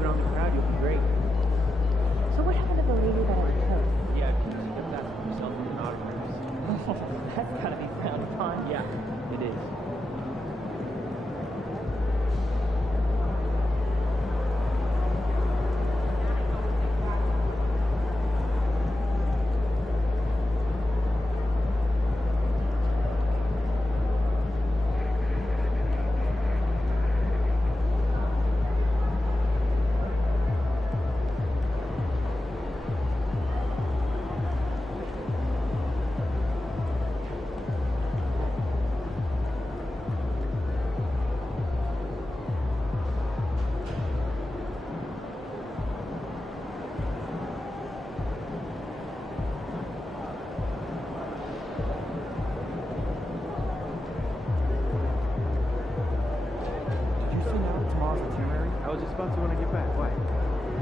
it on the crowd, you'll be great. So what happened to the lady that I chose? Yeah, if you just kept asking yourself for autographs. That's gotta be frowned upon. Yeah, it is. I was just about to when I get back. Why?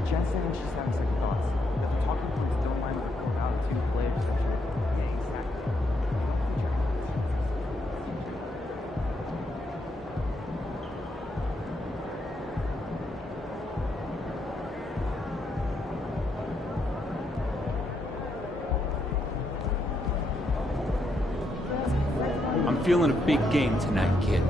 Jen said when she's having second thoughts that the talking points don't line with her core attitude, play perception, gang tactic. I'm feeling a big game tonight, kid.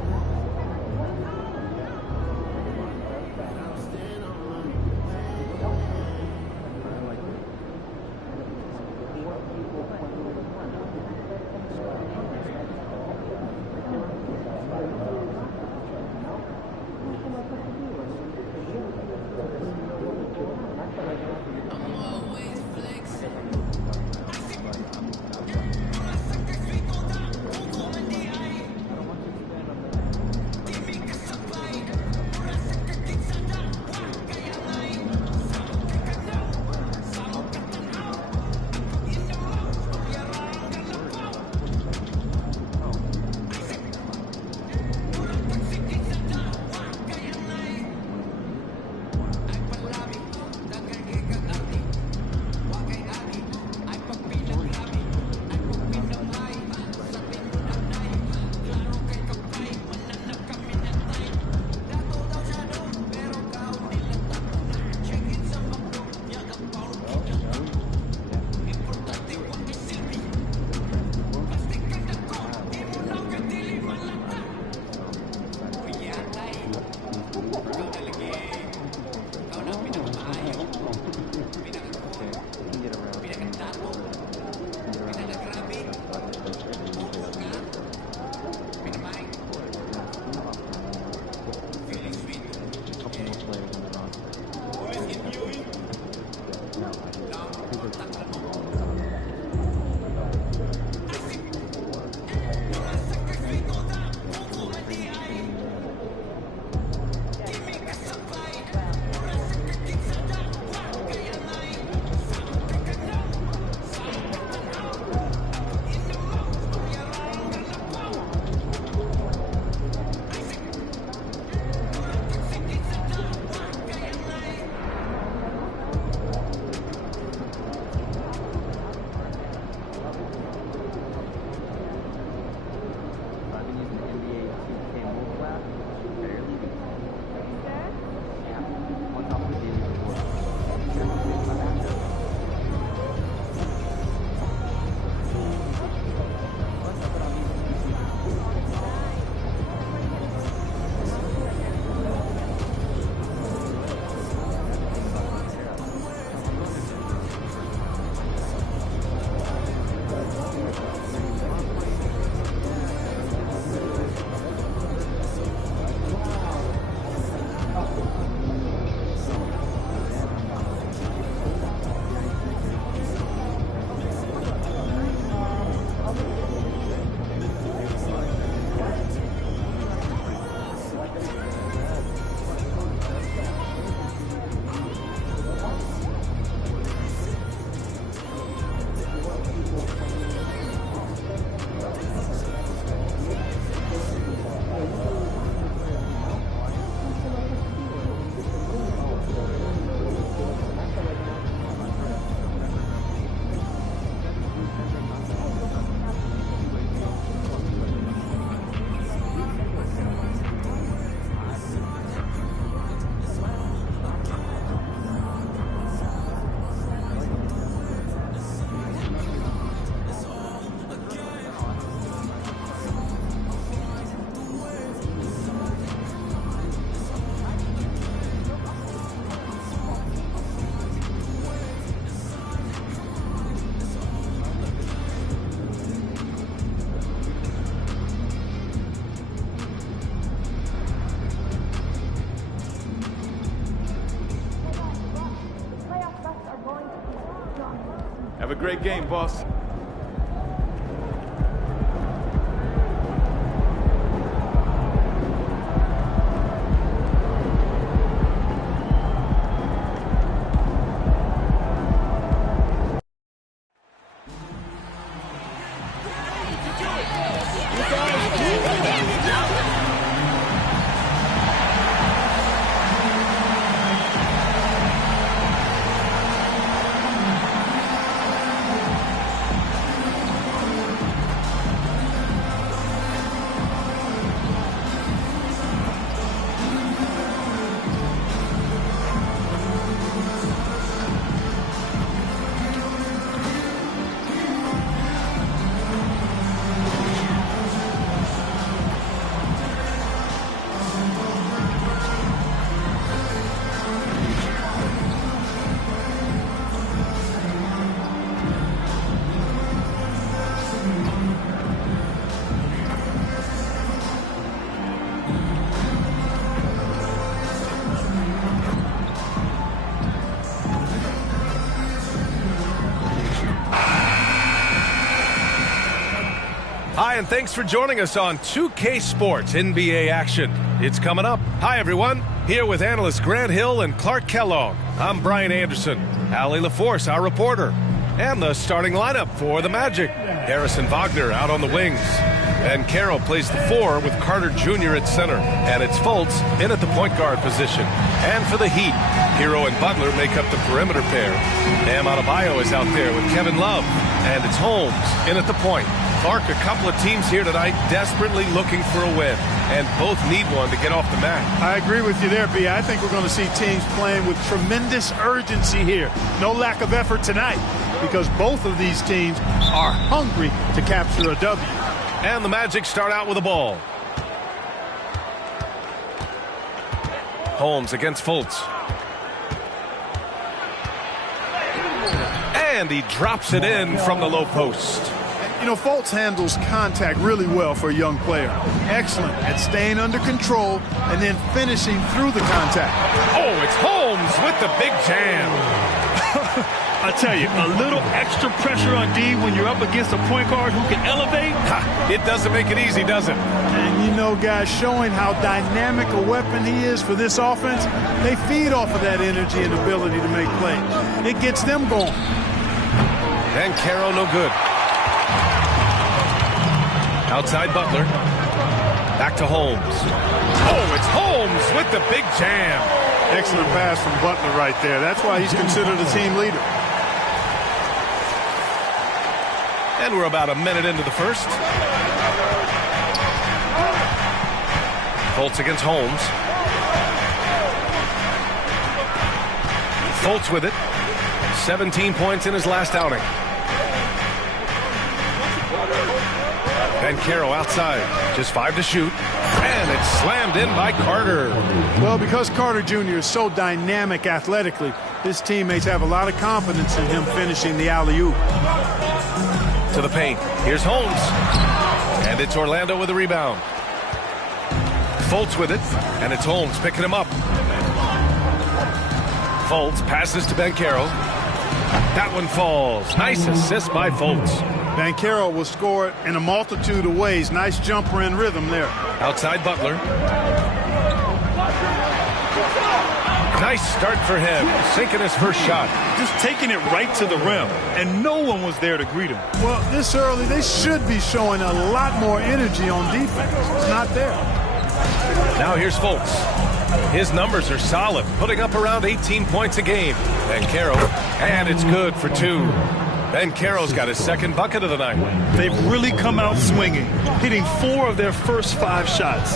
Have a great game, boss. Hi, and thanks for joining us on 2K Sports NBA action. It's coming up. Hi, everyone. Here with analysts Grant Hill and Clark Kellogg. I'm Brian Anderson. Allie LaForce, our reporter. And the starting lineup for the Magic. Harrison Wagner out on the wings. And Carroll plays the 4 with Carter Jr. at center. And it's Fultz in at the point guard position. And for the Heat, Hero and Butler make up the perimeter pair. Bam Adebayo is out there with Kevin Love. And it's Holmes in at the point. Clark, a couple of teams here tonight desperately looking for a win, and both need one to get off the mat. I agree with you there, B. I think we're going to see teams playing with tremendous urgency here. No lack of effort tonight, because both of these teams are hungry to capture a W. And the Magic start out with a ball. Holmes against Fultz. And he drops it in from the low post. You know, Fultz handles contact really well for a young player. Excellent at staying under control and then finishing through the contact. Oh, it's Holmes with the big jam. I tell you, a little extra pressure on D when you're up against a point guard who can elevate. It doesn't make it easy, does it? And you know, guys, showing how dynamic a weapon he is for this offense, they feed off of that energy and ability to make plays. It gets them going. And Carroll no good. Outside Butler. Back to Holmes. Oh, it's Holmes with the big jam. Excellent pass from Butler right there. That's why he's considered a team leader. And we're about a minute into the first. Fultz against Holmes. Fultz with it. 17 points in his last outing. And Carroll outside. Just 5 to shoot. And it's slammed in by Carter. Well, because Carter Jr. is so dynamic athletically, his teammates have a lot of confidence in him finishing the alley-oop. To the paint. Here's Holmes. And it's Orlando with the rebound. Fultz with it. And it's Holmes picking him up. Fultz passes to Banchero. That one falls. Nice assist by Fultz. Banchero will score it in a multitude of ways. Nice jumper and rhythm there. Outside Butler. Nice start for him. Sinking his first shot. Just taking it right to the rim, and no one was there to greet him. Well, this early, they should be showing a lot more energy on defense. It's not there. Now here's Fultz. His numbers are solid, putting up around 18 points a game. Banchero, and it's good for 2. Banchero's got his second bucket of the night. They've really come out swinging, hitting 4 of their first 5 shots.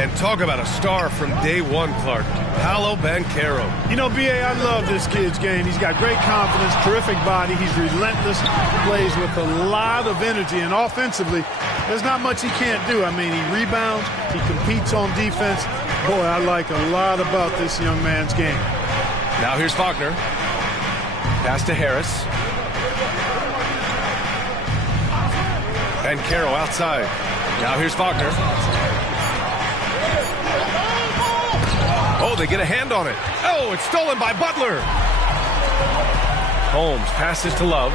And talk about a star from day one, Clark. Paolo Banchero. You know, B.A., I love this kid's game. He's got great confidence, terrific body. He's relentless, plays with a lot of energy. And offensively, there's not much he can't do. I mean, he rebounds, he competes on defense. Boy, I like a lot about this young man's game. Now here's Wagner. Pass to Harris. And Carroll outside. Now here's Wagner. Oh, they get a hand on it. Oh, it's stolen by Butler. Holmes passes to Love.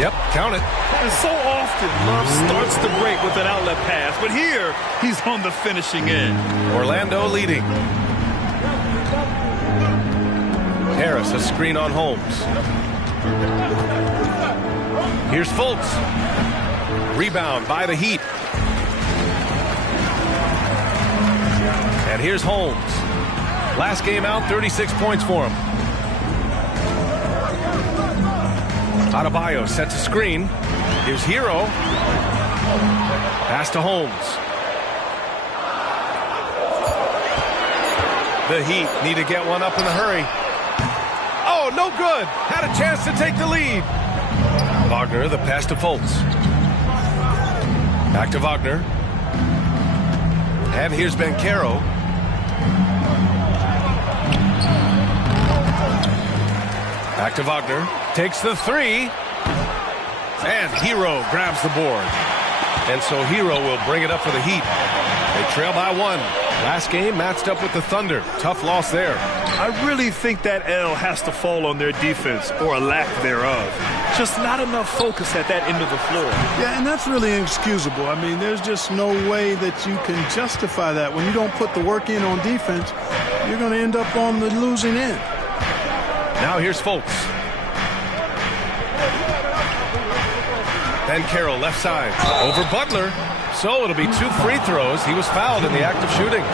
Yep, count it. And so often, Love starts the break with an outlet pass, but here, he's on the finishing end. Orlando leading. Harris, a screen on Holmes. Here's Fultz. Rebound by the Heat. And here's Holmes. Last game out, 36 points for him. Adebayo sets a screen. Here's Hero. Pass to Holmes. The Heat need to get one up in a hurry. Oh, no good. Had a chance to take the lead. Wagner, the pass to Fultz. Back to Wagner. And here's Banchero. Back to Wagner. Takes the three. And Hero grabs the board. And so Hero will bring it up for the Heat. They trail by one. Last game matched up with the Thunder. Tough loss there. I really think that L has to fall on their defense, or a lack thereof. Just not enough focus at that end of the floor. Yeah, and that's really inexcusable. I mean, there's just no way that you can justify that. When you don't put the work in on defense, you're going to end up on the losing end. Now here's Fultz. Ben Carroll left side. Over Butler. So it'll be 2 free throws. He was fouled in the act of shooting.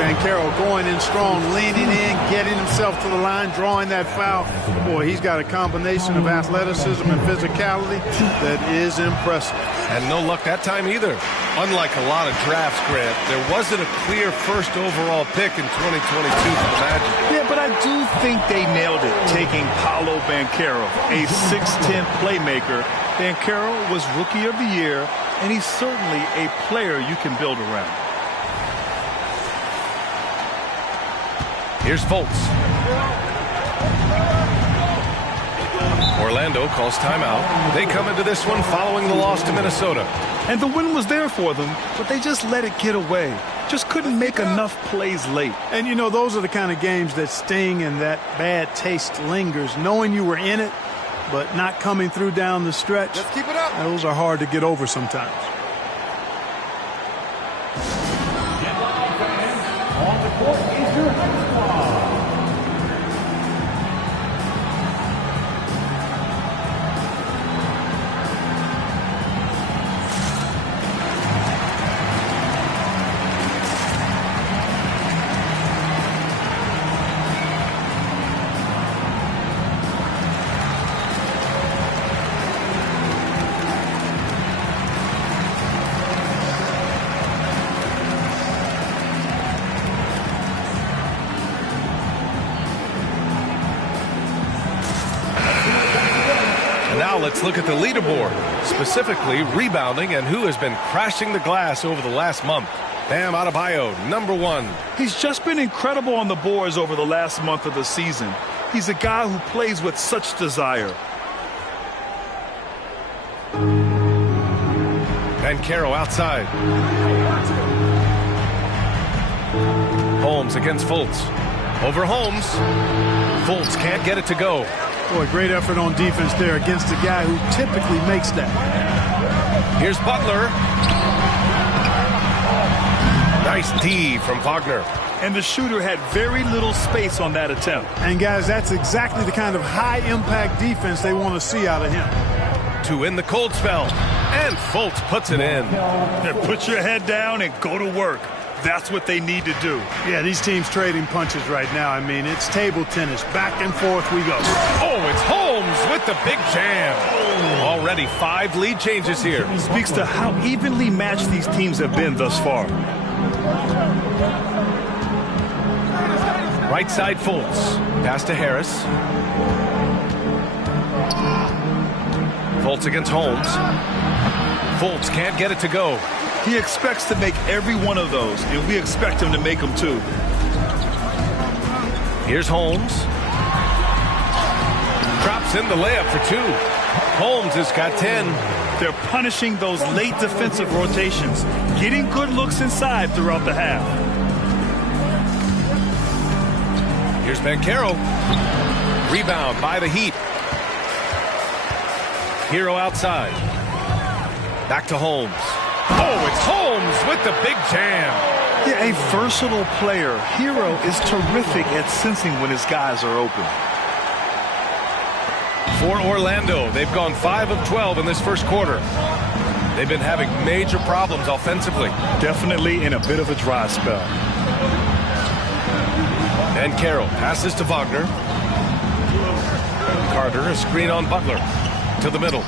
Banchero going in strong, leaning in, getting himself to the line, drawing that foul. Boy, he's got a combination of athleticism and physicality that is impressive. And no luck that time either. Unlike a lot of drafts, Grant, there wasn't a clear first overall pick in 2022 for the Magic. Yeah, but I do think they nailed it, taking Paolo Banchero, a 6'10 playmaker. Banchero was Rookie of the Year, and he's certainly a player you can build around. Here's Fultz. Orlando calls timeout. They come into this one following the loss to Minnesota. And the win was there for them, but they just let it get away. Just couldn't make enough plays late. And, you know, those are the kind of games that sting and that bad taste lingers. Knowing you were in it, but not coming through down the stretch. Let's keep it up. Those are hard to get over sometimes. On the court is your next squad. Let's look at the leaderboard, specifically rebounding and who has been crashing the glass over the last month. Bam Adebayo, #1. He's just been incredible on the boards over the last month of the season. He's a guy who plays with such desire. Banchero outside. Holmes against Fultz. Over Holmes. Fultz can't get it to go. Boy, great effort on defense there against a guy who typically makes that. Here's Butler. Nice D from Wagner. And the shooter had very little space on that attempt. And, guys, that's exactly the kind of high-impact defense they want to see out of him. To end the cold spell. And Fultz puts it in. Yeah, put your head down and go to work. That's what they need to do. Yeah, these teams trading punches right now. I mean, it's table tennis. Back and forth we go. Oh, it's Holmes with the big jam. Already 5 lead changes here. Speaks to how evenly matched these teams have been thus far. Right side Fultz. Pass to Harris. Fultz against Holmes. Fultz can't get it to go. He expects to make every one of those, and we expect him to make them too. Here's Holmes. Drops in the layup for 2. Holmes has got 10. They're punishing those late defensive rotations, getting good looks inside throughout the half. Here's Banchero. Rebound by the Heat. Hero outside. Back to Holmes. Oh, it's Holmes with the big jam. Yeah, a versatile player. Hero is terrific at sensing when his guys are open. For Orlando, they've gone 5 of 12 in this first quarter. They've been having major problems offensively. Definitely in a bit of a dry spell. And Carroll passes to Wagner. Carter, a screen on Butler. To the middle.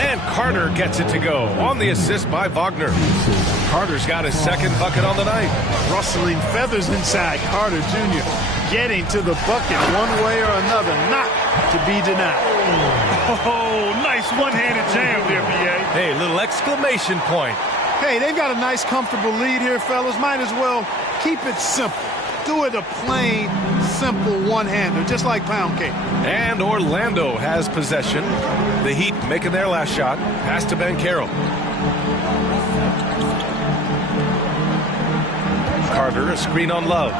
And Carter gets it to go on the assist by Wagner. Carter's got his second bucket on the night. Rustling feathers inside. Carter Jr. getting to the bucket one way or another, not to be denied. Oh, nice one-handed jam there, B.A. Hey, little exclamation point. Hey, they've got a nice, comfortable lead here, fellas. Might as well keep it simple. Do it a plain, simple one-hander, just like pound cake. And Orlando has possession. The Heat making their last shot. Pass to Banchero. Carter, a screen on Love.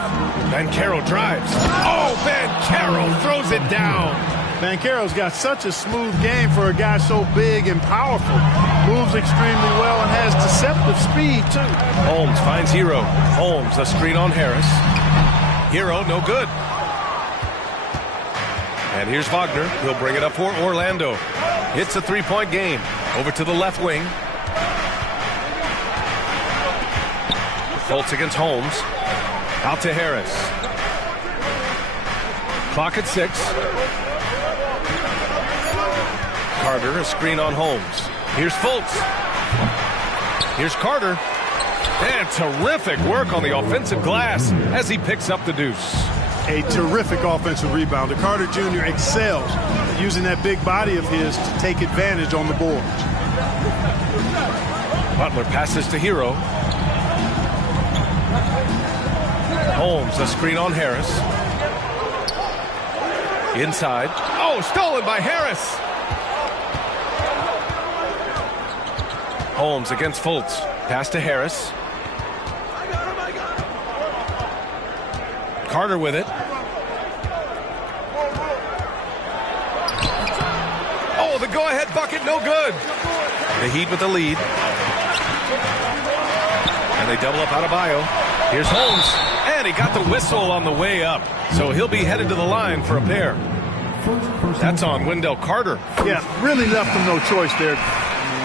Banchero drives. Oh, Banchero throws it down. Banchero's got such a smooth game for a guy so big and powerful. Moves extremely well and has deceptive speed, too. Holmes finds Hero. Holmes, a screen on Harris. Hero, no good. And here's Wagner. He'll bring it up for Orlando. It's a three-point game. Over to the left wing. Fultz against Holmes. Out to Harris. Clock at 6. Carter, a screen on Holmes. Here's Fultz. Here's Carter. And terrific work on the offensive glass as he picks up the deuce. A terrific offensive rebounder. Carter Jr. excels using that big body of his to take advantage on the board. Butler passes to Hero. Holmes, a screen on Harris. Inside. Oh, stolen by Harris. Holmes against Fultz. Pass to Harris. Carter with it. Oh, the go-ahead bucket, no good. The Heat with the lead. And they double up out of Adebayo. Here's Holmes. And he got the whistle on the way up. So he'll be headed to the line for a pair. That's on Wendell Carter. Yeah, really left him no choice there.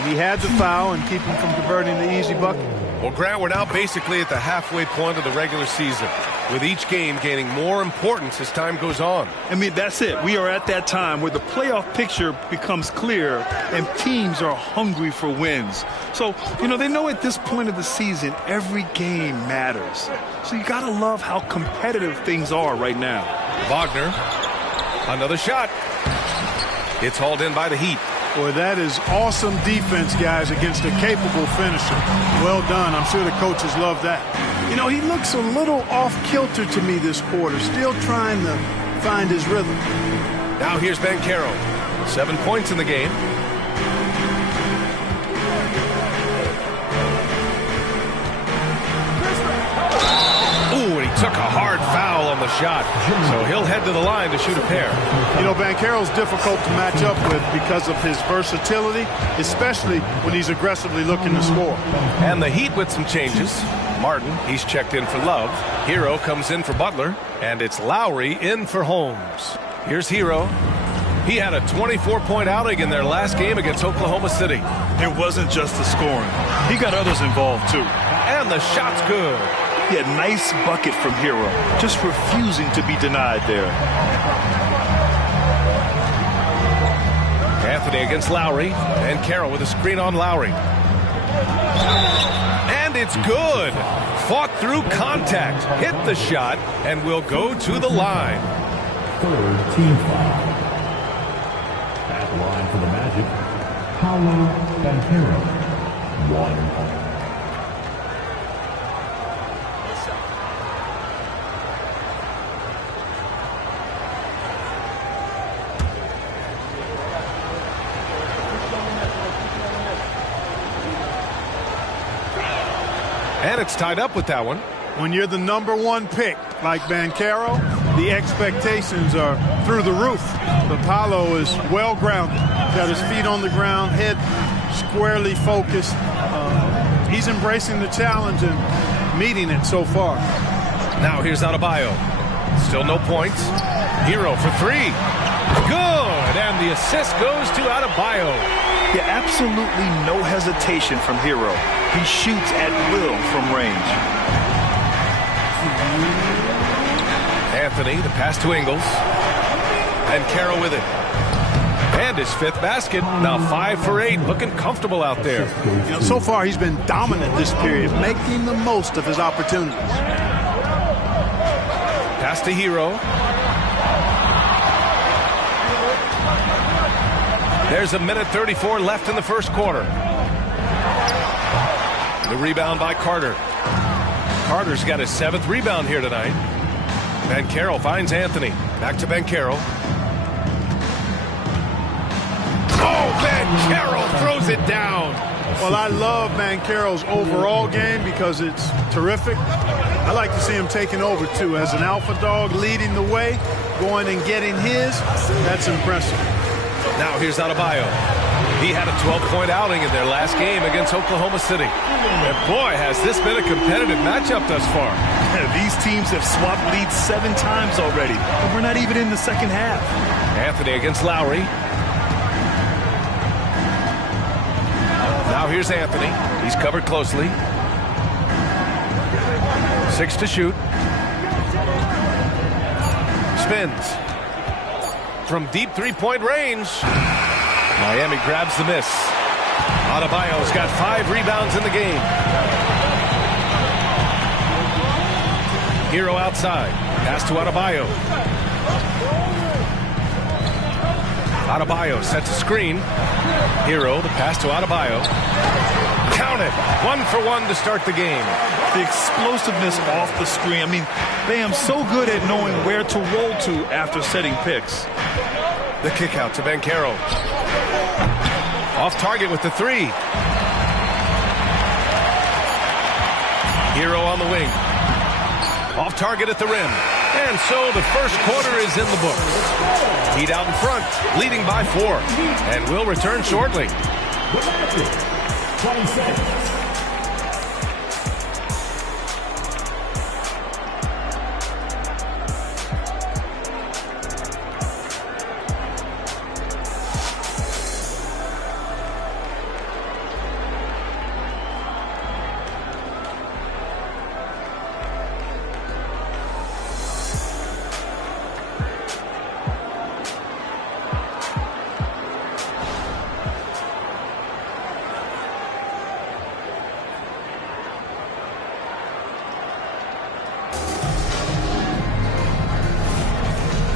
He had the foul and keep him from converting the easy bucket. Well, Grant, we're now basically at the halfway point of the regular season, with each game gaining more importance as time goes on. I mean, that's it. We are at that time where the playoff picture becomes clear and teams are hungry for wins. So, you know, they know at this point of the season, every game matters. So you got to love how competitive things are right now. Wagner, another shot. It's hauled in by the Heat. Boy, that is awesome defense, guys, against a capable finisher. Well done. I'm sure the coaches love that. You know, he looks a little off-kilter to me this quarter, still trying to find his rhythm. Now here's Banchero. 7 points in the game. Ooh, and he took a hard foul on the shot. So he'll head to the line to shoot a pair. You know, Banchero's difficult to match up with because of his versatility, especially when he's aggressively looking to score. And the Heat with some changes. Martin, he's checked in for Love. Hero comes in for Butler. And it's Lowry in for Holmes. Here's Hero. He had a 24-point outing in their last game against Oklahoma City. It wasn't just the scoring. He got others involved, too. And the shot's good. He had a nice bucket from Hero, just refusing to be denied there. Anthony against Lowry, and Carroll with a screen on Lowry. And it's good. Fought through contact, hit the shot, and will go to the line. Third team foul. At the line for the Magic, Paolo Banchero. 1. And it's tied up with that one. When you're the #1 pick, like Banchero, the expectations are through the roof. But Paolo is well grounded. Got his feet on the ground, head squarely focused. He's embracing the challenge and meeting it so far. Now here's Adebayo. Still no points. Hero for three. Good, and the assist goes to Adebayo. Yeah, absolutely no hesitation from Hero. He shoots at will from range. Anthony, the pass to Ingles. And Carroll with it. And his fifth basket. Now 5 for 8. Looking comfortable out there. You know, so far he's been dominant this period, making the most of his opportunities. Pass to Hero. There's a minute 34 left in the first quarter. The rebound by Carter. Carter's got his 7th rebound here tonight. Banchero finds Anthony. Back to Banchero. Oh, Banchero throws it down. Well, I love Banchero's overall game because it's terrific. I like to see him taking over, too. As an alpha dog, leading the way, going and getting his. That's impressive. Now here's Adebayo. He had a 12-point outing in their last game against Oklahoma City. And boy, has this been a competitive matchup thus far. These teams have swapped leads 7 times already, and we're not even in the second half. Anthony against Lowry. Now here's Anthony. He's covered closely. 6 to shoot. Spins. From deep three-point range. Miami grabs the miss. Adebayo's got 5 rebounds in the game. Hero outside. Pass to Adebayo. Adebayo sets a screen. Hero, the pass to Adebayo. Count it. 1 for 1 to start the game. The explosiveness off the screen. I mean, Bam so good at knowing where to roll to after setting picks. The kick out to Banchero. Off target with the 3. Hero on the wing. Off target at the rim. And so the first quarter is in the books. Heat out in front, leading by 4. And we'll return shortly. 20 seconds.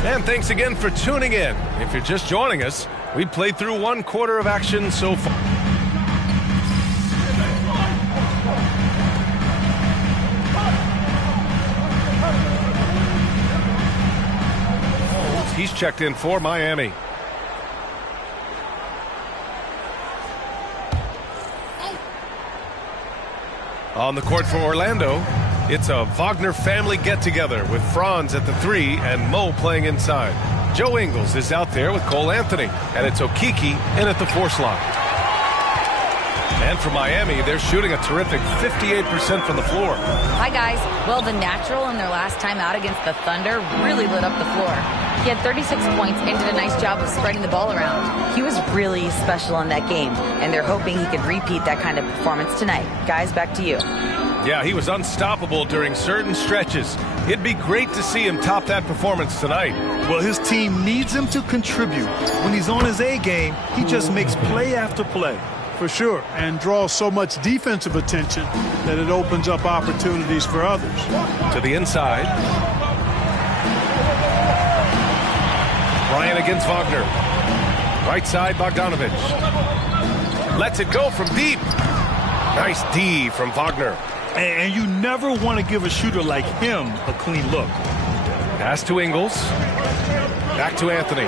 And thanks again for tuning in. If you're just joining us, we played through 1 quarter of action so far. He's checked in for Miami. On the court for Orlando, it's a Wagner family get-together with Franz at the 3 and Mo playing inside. Joe Ingles is out there with Cole Anthony, and it's Okiki in at the 4 slot. And for Miami, they're shooting a terrific 58% from the floor. Hi, guys. Well, the natural in their last time out against the Thunder really lit up the floor. He had 36 points and did a nice job of spreading the ball around. He was really special in that game, and they're hoping he could repeat that kind of performance tonight. Guys, back to you. Yeah, he was unstoppable during certain stretches. It'd be great to see him top that performance tonight. Well, his team needs him to contribute. When he's on his A game, he just makes play after play. For sure, and draws so much defensive attention that it opens up opportunities for others. To the inside. Bryant against Wagner. Right side, Bogdanovich. Lets it go from deep. Nice D from Wagner. And you never want to give a shooter like him a clean look. Pass to Ingles. Back to Anthony.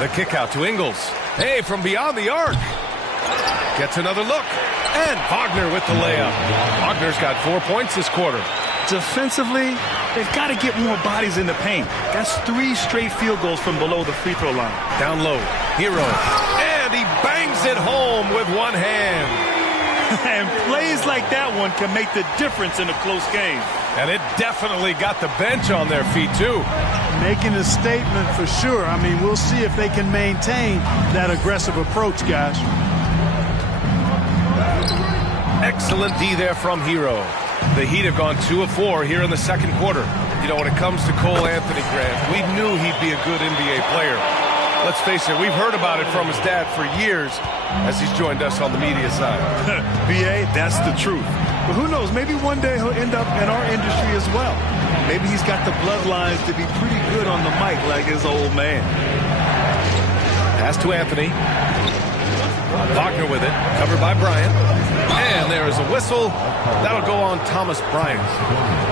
The kick out to Ingles. Hey, from beyond the arc. Gets another look. And Wagner with the layup. Wagner's got 4 points this quarter. Defensively, they've got to get more bodies in the paint. That's 3 straight field goals from below the free throw line. Down low, Hero. And he bangs it home with one hand. And plays like that one can make the difference in a close game. And it definitely got the bench on their feet, too. Making a statement for sure. I mean, we'll see if they can maintain that aggressive approach, guys. Excellent D there from Hero. The Heat have gone 2 of 4 here in the second quarter. You know, when it comes to Cole Anthony, Grant, we knew he'd be a good NBA player. Let's face it, we've heard about it from his dad for years as he's joined us on the media side. B.A., that's the truth. But who knows, maybe one day he'll end up in our industry as well. Maybe he's got the bloodlines to be pretty good on the mic like his old man. Pass to Anthony. Wagner with it, covered by Bryant. And there is a whistle. That'll go on Thomas Bryant.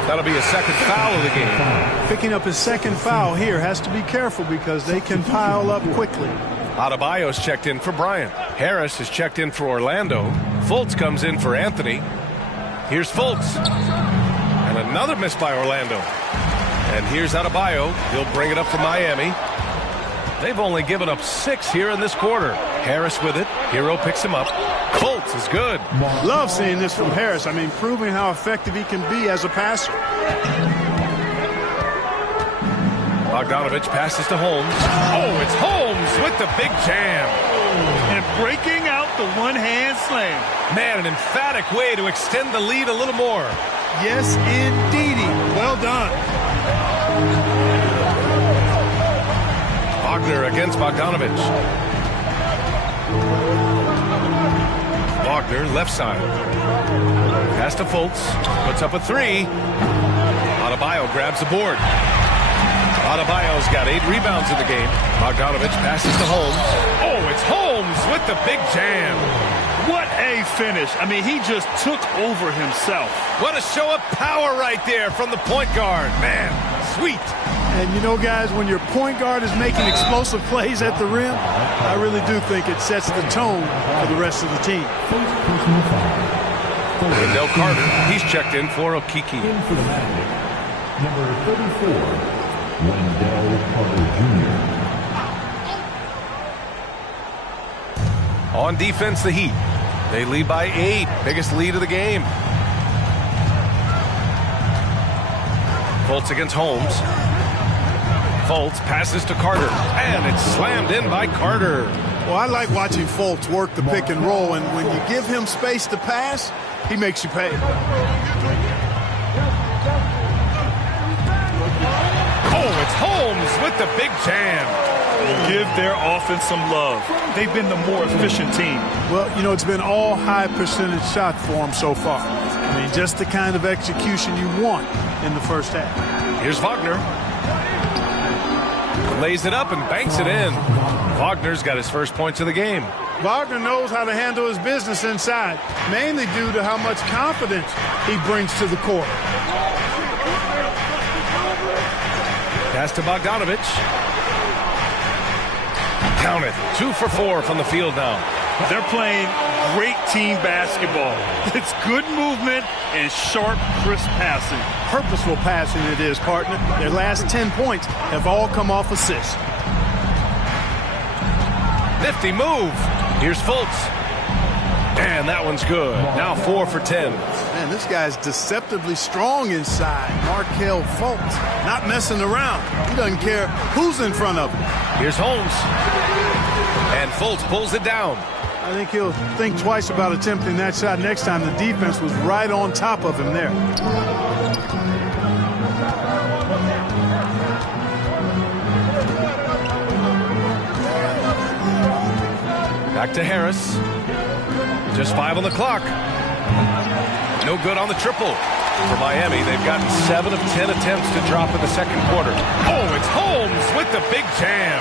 That'll be a second foul of the game. Picking up his second foul here. Has to be careful because they can pile up quickly. Adebayo's checked in for Bryant. Harris is checked in for Orlando. Fultz comes in for Anthony. Here's Fultz. And another miss by Orlando. And here's Adebayo. He'll bring it up for Miami. They've only given up 6 here in this quarter. Harris with it. Hero picks him up. Fultz is good. Love seeing this from Harris. I mean, proving how effective he can be as a passer. Bogdanovich passes to Holmes. Oh, it's Holmes with the big jam. And breaking out the one-hand slam. Man, an emphatic way to extend the lead a little more. Yes, indeedy. Well done. Wagner against Bogdanovich. Wagner, left side. Pass to Fultz. Puts up a 3. Adebayo grabs the board. Adebayo's got 8 rebounds in the game. Bogdanovich passes to Holmes. Oh, it's Holmes with the big jam. What a finish. I mean, he just took over himself. What a show of power right there from the point guard. Man, sweet. And you know, guys, when your point guard is making explosive plays at the rim, I really do think it sets the tone for the rest of the team. Wendell Carter, he's checked in for Okiki. In for the Magic, number 34, Wendell Carter Jr. On defense, the Heat. They lead by 8. Biggest lead of the game. Fultz against Holmes. Fultz passes to Carter. And it's slammed in by Carter. Well, I like watching Fultz work the pick and roll. And when you give him space to pass, he makes you pay. Oh, it's Holmes with the big jam. Give their offense some love. They've been the more efficient team. Well, you know, it's been all high percentage shot for them so far. I mean, just the kind of execution you want in the first half. Here's Wagner. Lays it up and banks it in. Wagner's got his first points of the game. Wagner knows how to handle his business inside, mainly due to how much confidence he brings to the court. Pass to Bogdanovich. Count it. 2 for 4 from the field now. They're playing great team basketball. It's good movement and sharp, crisp passing. Purposeful passing it is, partner. Their last 10 points have all come off assists. Nifty move. Here's Fultz. And that one's good. Now 4 for 10. Man, this guy's deceptively strong inside. Markelle Fultz, not messing around. He doesn't care who's in front of him. Here's Holmes. And Fultz pulls it down. I think he'll think twice about attempting that shot next time. The defense was right on top of him there. Back to Harris. Just 5 on the clock. No good on the triple. For Miami, they've gotten 7 of 10 attempts to drop in the second quarter. Oh, it's Holmes with the big jam.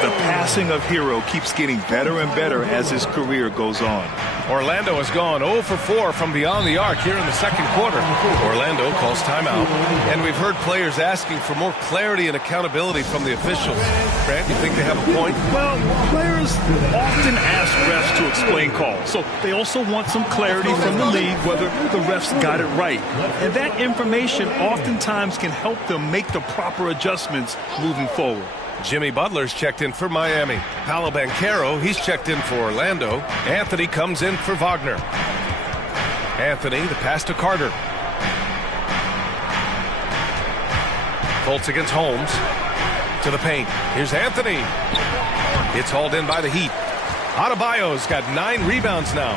The passing of Hero keeps getting better and better as his career goes on. Orlando has gone 0 for 4 from beyond the arc here in the second quarter. Orlando calls timeout, and we've heard players asking for more clarity and accountability from the officials. Grant, you think they have a point? Well, players often ask refs to explain calls, so they also want some clarity from the league whether the refs got it right. And that information oftentimes can help them make the proper adjustments moving forward. Jimmy Butler's checked in for Miami. Paolo Banchero, he's checked in for Orlando. Anthony comes in for Wagner. Anthony, the pass to Carter. Fultz against Holmes. To the paint. Here's Anthony. It's hauled in by the Heat. Adebayo's got 9 rebounds now.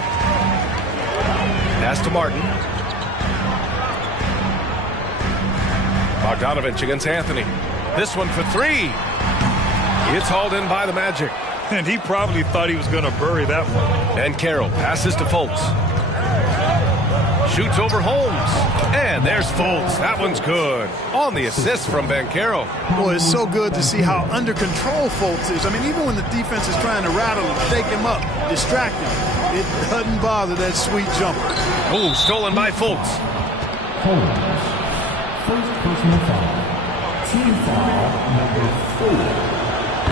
Pass to Martin. Bogdanovich against Anthony. This one for 3. It's hauled in by the Magic. And he probably thought he was going to bury that one. And Carroll passes to Fultz. Shoots over Holmes. And there's Fultz. That one's good. On the assist from Banchero. Boy, it's so good to see how under control Fultz is. I mean, even when the defense is trying to rattle him, shake him up, distract him, it doesn't bother that sweet jumper. Oh, stolen by Fultz. Holmes. First personal foul. Team foul number 4.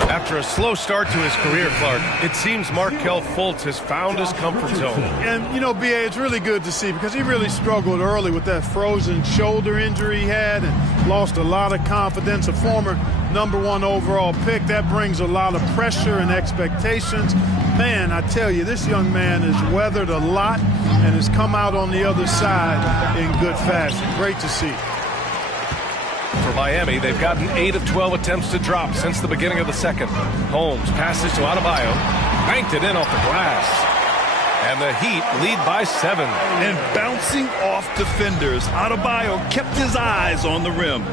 After a slow start to his career, Clark, it seems Markelle Fultz has found his comfort zone. And, you know, B.A., it's really good to see because he really struggled early with that frozen shoulder injury he had and lost a lot of confidence. A former #1 overall pick, that brings a lot of pressure and expectations. Man, I tell you, this young man has weathered a lot and has come out on the other side in good fashion. Great to see. For Miami, they've gotten 8 of 12 attempts to drop since the beginning of the second. Holmes passes to Adebayo, banked it in off the glass. And the Heat lead by 7. And bouncing off defenders, Adebayo kept his eyes on the rim.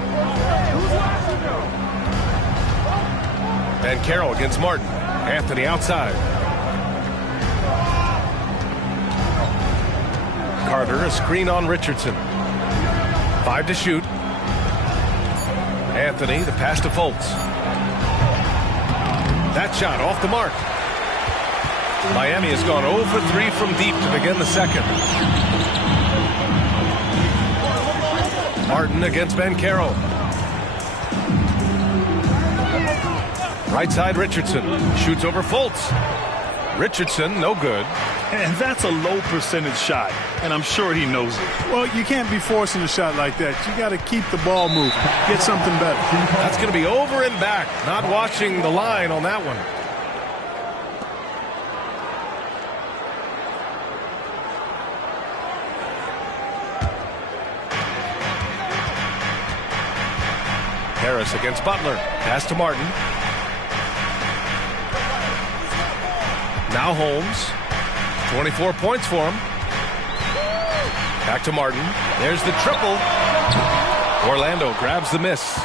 And Carroll against Martin. Anthony outside. Carter, a screen on Richardson. 5 to shoot. Anthony, the pass to Fultz. That shot off the mark. Miami has gone 0 for 3 from deep to begin the second. Martin against Banchero. Right side Richardson. Shoots over Fultz. Richardson, no good. And that's a low percentage shot, and I'm sure he knows it. Well, you can't be forcing a shot like that. You got to keep the ball moving. Get something better. That's going to be over and back. Not watching the line on that one. Harris against Butler. Pass to Martin. Now Holmes. 24 points for him. Back to Martin. There's the triple. Orlando grabs the miss.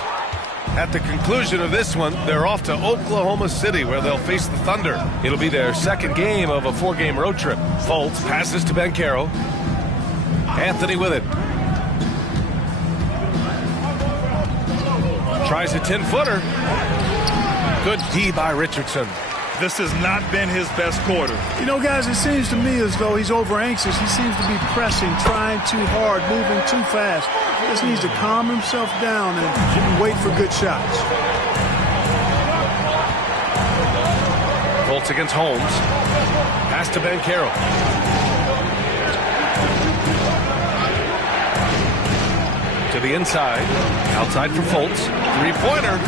At the conclusion of this one, they're off to Oklahoma City where they'll face the Thunder. It'll be their second game of a 4-game road trip. Fultz passes to Banchero. Anthony with it. Tries a 10-footer. Good D by Richardson. This has not been his best quarter. You know, guys, it seems to me as though he's over anxious. He seems to be pressing, trying too hard, moving too fast. He just needs to calm himself down and wait for good shots. Fultz against Holmes. Pass to Banchero. To the inside. Outside for Fultz. 3-pointer.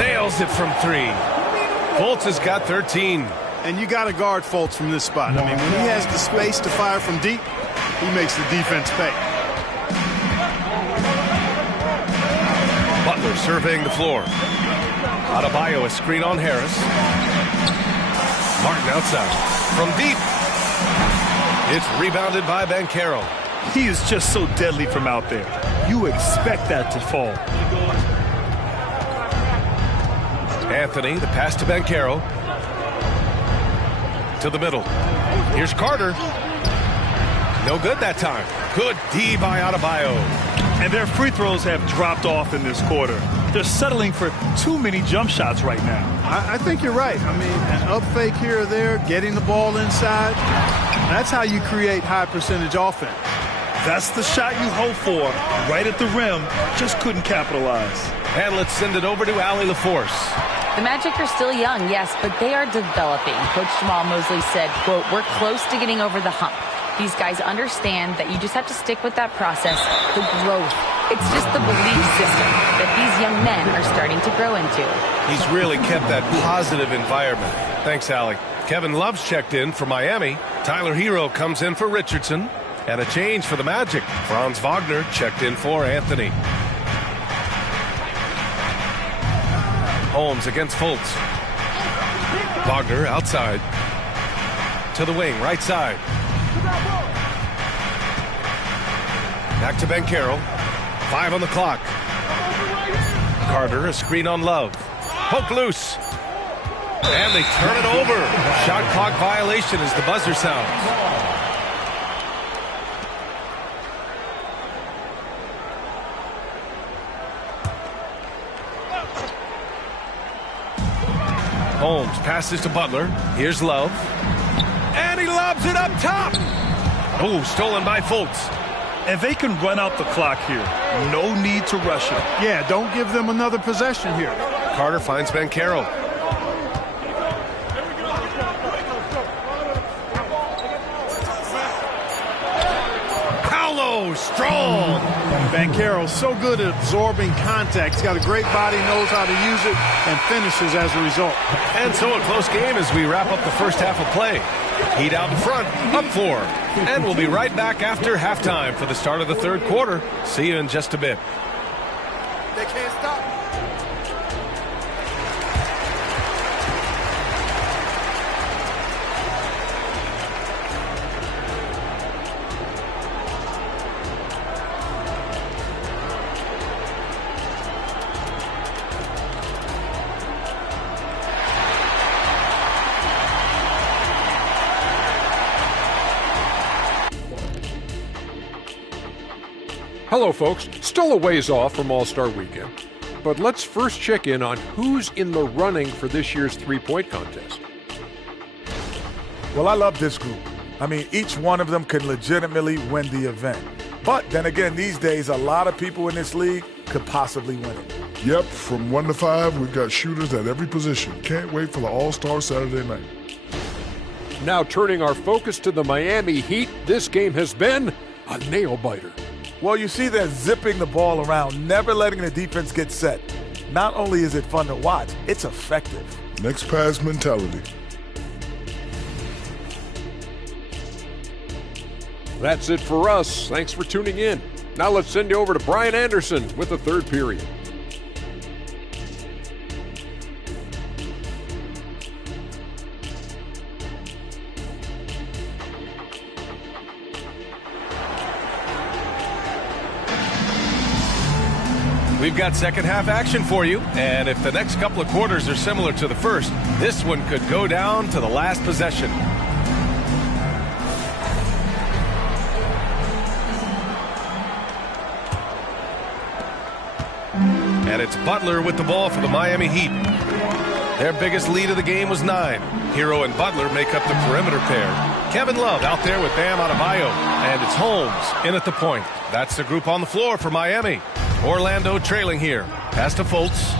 Nails it from 3. Fultz has got 13. And you got to guard Fultz from this spot. I mean, when he has the space to fire from deep, he makes the defense pay. Butler surveying the floor. Adebayo a screen on Harris. Martin outside. From deep. It's rebounded by Banchero. He is just so deadly from out there. You expect that to fall. Anthony, the pass to Banchero. To the middle. Here's Carter. No good that time. Good D by Adebayo. And their free throws have dropped off in this quarter. They're settling for too many jump shots right now. I think you're right. I mean, an up fake here or there, getting the ball inside, that's how you create high percentage offense. That's the shot you hope for, right at the rim, just couldn't capitalize. And let's send it over to Allie LaForce. The Magic are still young, yes, but they are developing. Coach Jamal Mosley said, quote, "We're close to getting over the hump. These guys understand that you just have to stick with that process, the growth. It's just the belief system that these young men are starting to grow into." He's really kept that positive environment. Thanks, Allie. Kevin Love's checked in for Miami. Tyler Hero comes in for Richardson. And a change for the Magic. Franz Wagner checked in for Anthony. Holmes against Fultz. Wagner outside. To the wing, right side. Back to Ben Carroll. 5 on the clock. Carter, a screen on Love. Poke loose. And they turn it over. Shot clock violation as the buzzer sounds. Holmes passes to Butler. Here's Love. And he lobs it up top. Oh, stolen by Fultz. And they can run out the clock here. No need to rush it. Yeah, don't give them another possession here. Carter finds Ben Carroll. Paolo, strong. Ben Carroll's so good at absorbing contact. He's got a great body, knows how to use it, and finishes as a result. And so a close game as we wrap up the first half of play. Heat out in front, up 4. And we'll be right back after halftime for the start of the third quarter. See you in just a bit. They can't stop. Hello, folks. Still a ways off from All-Star Weekend, but let's first check in on who's in the running for this year's three-point contest. Well, I love this group. I mean, each one of them can legitimately win the event. But then again, these days, a lot of people in this league could possibly win it. Yep, from 1 to 5, we've got shooters at every position. Can't wait for the All-Star Saturday night. Now turning our focus to the Miami Heat, this game has been a nail-biter. Well, you see they're zipping the ball around, never letting the defense get set. Not only is it fun to watch, it's effective. Next pass mentality. That's it for us. Thanks for tuning in. Now let's send you over to Brian Anderson with the third period. We've got second half action for you, and if the next couple of quarters are similar to the first, this one could go down to the last possession. And it's Butler with the ball for the Miami Heat. Their biggest lead of the game was 9. Hero and Butler make up the perimeter pair. Kevin Love out there with Bam Adebayo, and it's Holmes in at the point. That's the group on the floor for Miami. Orlando trailing here. Pass to Fultz.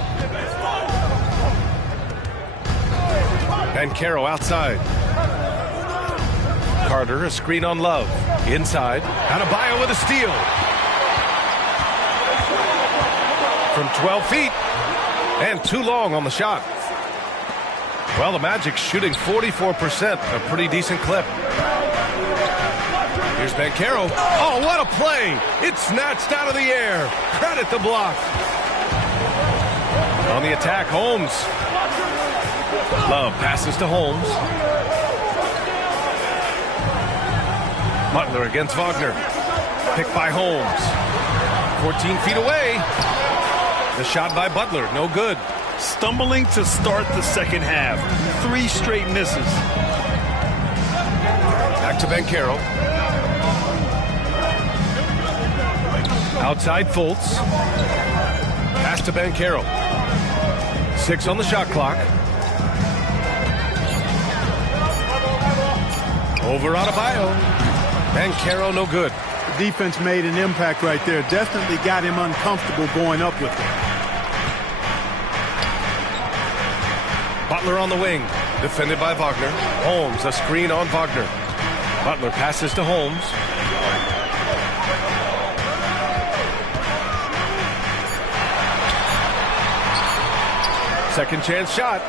Ben Carroll outside. Carter, a screen on Love. Inside. Adebayo with a steal. From 12 feet. And too long on the shot. Well, the Magic shooting 44%, a pretty decent clip. Here's Ben Carroll. Oh, what a play! It's snatched out of the air. Credit the block. On the attack, Holmes. Love passes to Holmes. Butler against Wagner. Picked by Holmes. 14 feet away. The shot by Butler, no good. Stumbling to start the second half. 3 straight misses. Back to Ben Carroll. Outside Fultz. Pass Pass to Banchero. 6 on the shot clock. Over Adebayo. Banchero no good. The defense made an impact right there. Definitely got him uncomfortable going up with it. Butler on the wing. Defended by Wagner. Holmes, a screen on Wagner. Butler passes to Holmes. Second chance shot.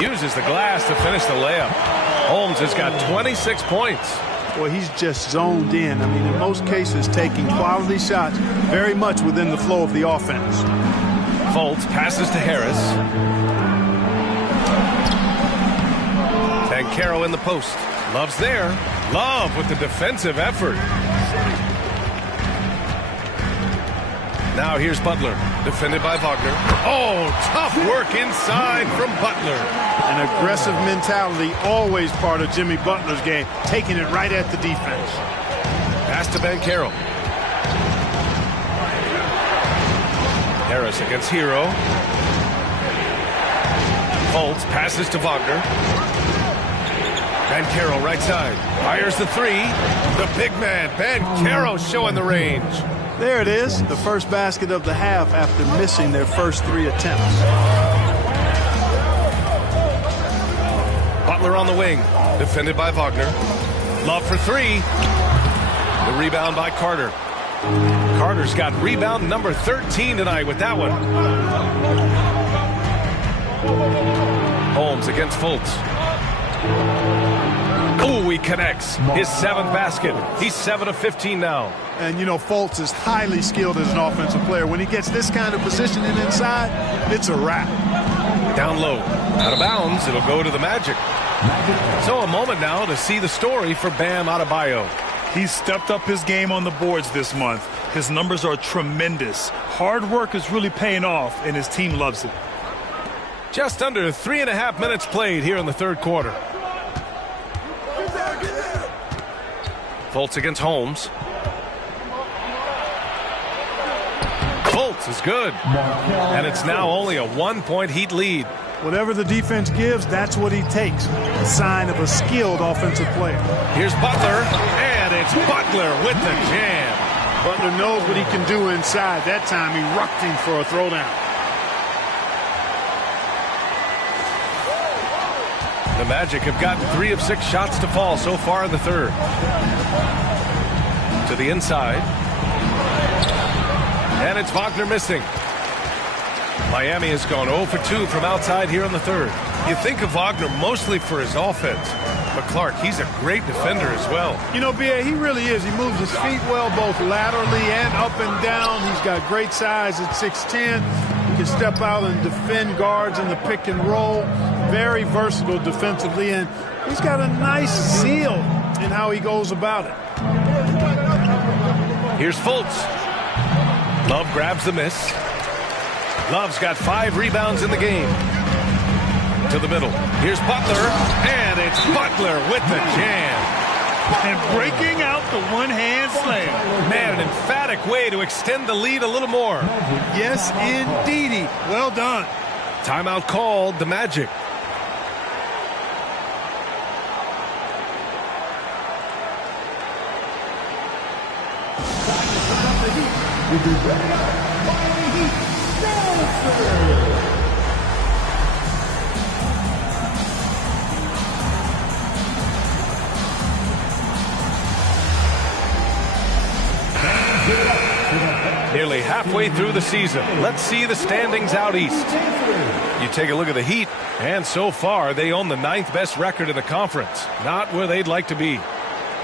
Uses the glass to finish the layup. Holmes has got 26 points. Boy, he's just zoned in. I mean, in most cases, taking quality shots very much within the flow of the offense. Fultz passes to Harris. Banchero in the post. Love's there. Love with the defensive effort. Now here's Butler, defended by Wagner. Oh, tough work inside from Butler. An aggressive mentality, always part of Jimmy Butler's game, taking it right at the defense. Pass to Banchero. Harris against Hero. Fultz passes to Wagner. Banchero right side. Fires the three. The big man, Banchero, showing the range. There it is, the first basket of the half after missing their first 3 attempts. Butler on the wing, defended by Wagner. Love for 3. The rebound by Carter. Carter's got rebound number 13 tonight with that one. Holmes against Fultz. Oh, he connects. His 7th basket. He's 7 of 15 now. And, you know, Fultz is highly skilled as an offensive player. When he gets this kind of positioning inside, it's a wrap. Down low. Out of bounds. It'll go to the Magic. So a moment now to see the story for Bam Adebayo. He's stepped up his game on the boards this month. His numbers are tremendous. Hard work is really paying off, and his team loves it. Just under 3.5 minutes played here in the third quarter. Fultz against Holmes. Fultz is good. And it's now only a 1-point Heat lead. Whatever the defense gives, that's what he takes. A sign of a skilled offensive player. Here's Butler, and it's Butler with the jam. Butler knows what he can do inside. That time he rocked him for a throwdown. The Magic have gotten 3 of 6 shots to fall so far in the third. To the inside. And it's Wagner missing. Miami has gone 0 for 2 from outside here in the third. You think of Wagner mostly for his offense. But Clark, he's a great defender as well. You know, B.A., he really is. He moves his feet well, both laterally and up and down. He's got great size at 6'10". He can step out and defend guards in the pick and roll. Very versatile defensively, and he's got a nice seal in how he goes about it. Here's Fultz. Love grabs the miss. Love's got 5 rebounds in the game. To the middle. Here's Butler, and it's Butler with the jam. And breaking out the one-hand slam. Man, an emphatic way to extend the lead a little more. Yes, indeedy. Well done. Timeout called, the Magic. Nearly halfway through the season. Let's see the standings out east. You take a look at the Heat, and so far they own the 9th best record in the conference. Not where they'd like to be.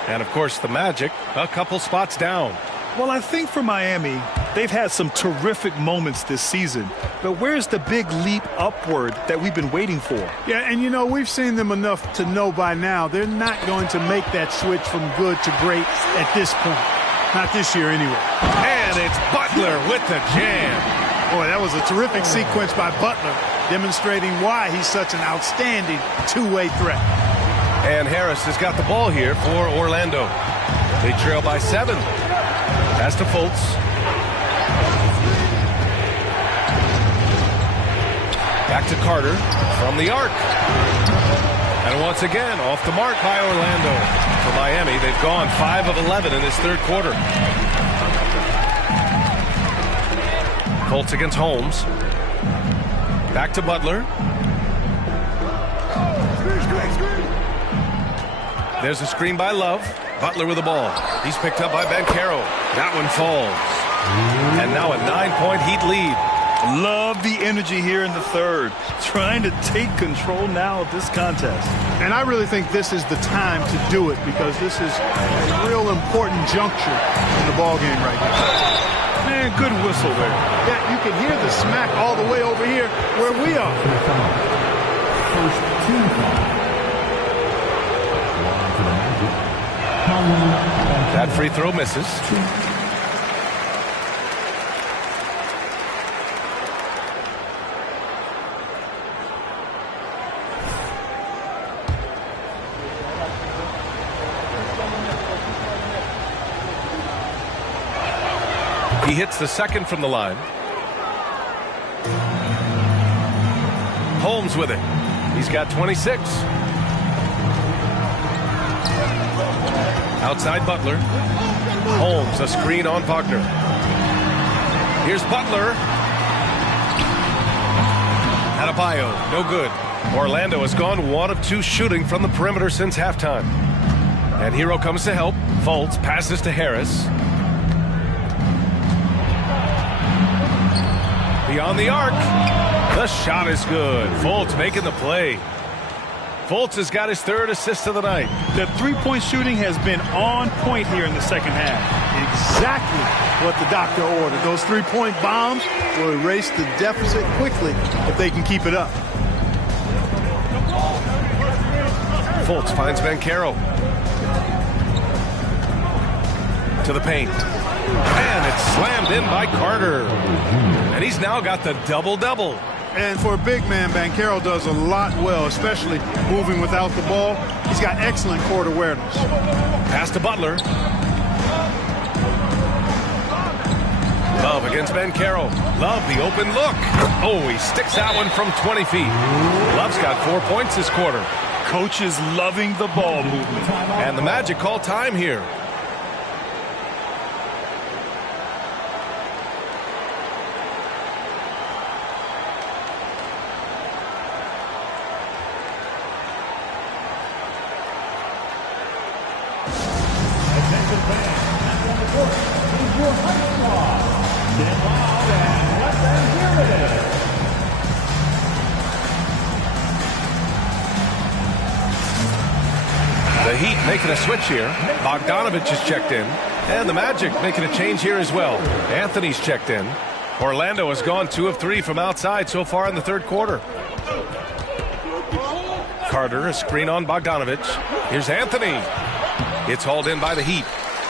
And of course the Magic, a couple spots down. Well, I think for Miami, they've had some terrific moments this season. But where's the big leap upward that we've been waiting for? Yeah, and you know, we've seen them enough to know by now they're not going to make that switch from good to great at this point. Not this year anyway. And it's Butler with the jam. Boy, that was a terrific sequence by Butler, demonstrating why he's such an outstanding two-way threat. And Harris has got the ball here for Orlando. They trail by 7. Pass to Fultz. Back to Carter from the arc. And once again, off the mark by Orlando. For Miami, they've gone 5 of 11 in this third quarter. Colts against Holmes. Back to Butler. There's a screen by Love. Butler with the ball. He's picked up by Banchero. That one falls. And now a 9-point Heat lead. Love the energy here in the third. Trying to take control now of this contest. And I really think this is the time to do it because this is a real important juncture in the ball game right now. Man, good whistle there. Yeah, you can hear the smack all the way over here where we are. First team foul. That free throw misses. He hits the second from the line. Holmes with it. He's got 26. Outside Butler. Holmes, a screen on Wagner. Here's Butler. Adebayo, no good. Orlando has gone 1 of 2 shooting from the perimeter since halftime. And Hero comes to help. Fultz passes to Harris. Beyond the arc. The shot is good. Fultz making the play. Fultz has got his 3rd assist of the night. The three-point shooting has been on point here in the second half. Exactly what the doctor ordered. Those 3-point bombs will erase the deficit quickly if they can keep it up. Fultz finds Banchero. To the paint. And it's slammed in by Carter. And he's now got the double-double. And for a big man, Banchero does a lot well, especially moving without the ball. He's got excellent court awareness. Pass to Butler. Love against Banchero. Love the open look. Oh, he sticks that one from 20 feet. Love's got 4 points this quarter. Coach is loving the ball movement. And the Magic call time here. The Heat making a switch here. Bogdanovich is checked in. And the Magic making a change here as well. Anthony's checked in. Orlando has gone 2 of 3 from outside so far in the third quarter. Carter, a screen on Bogdanovich. Here's Anthony. It's hauled in by the Heat.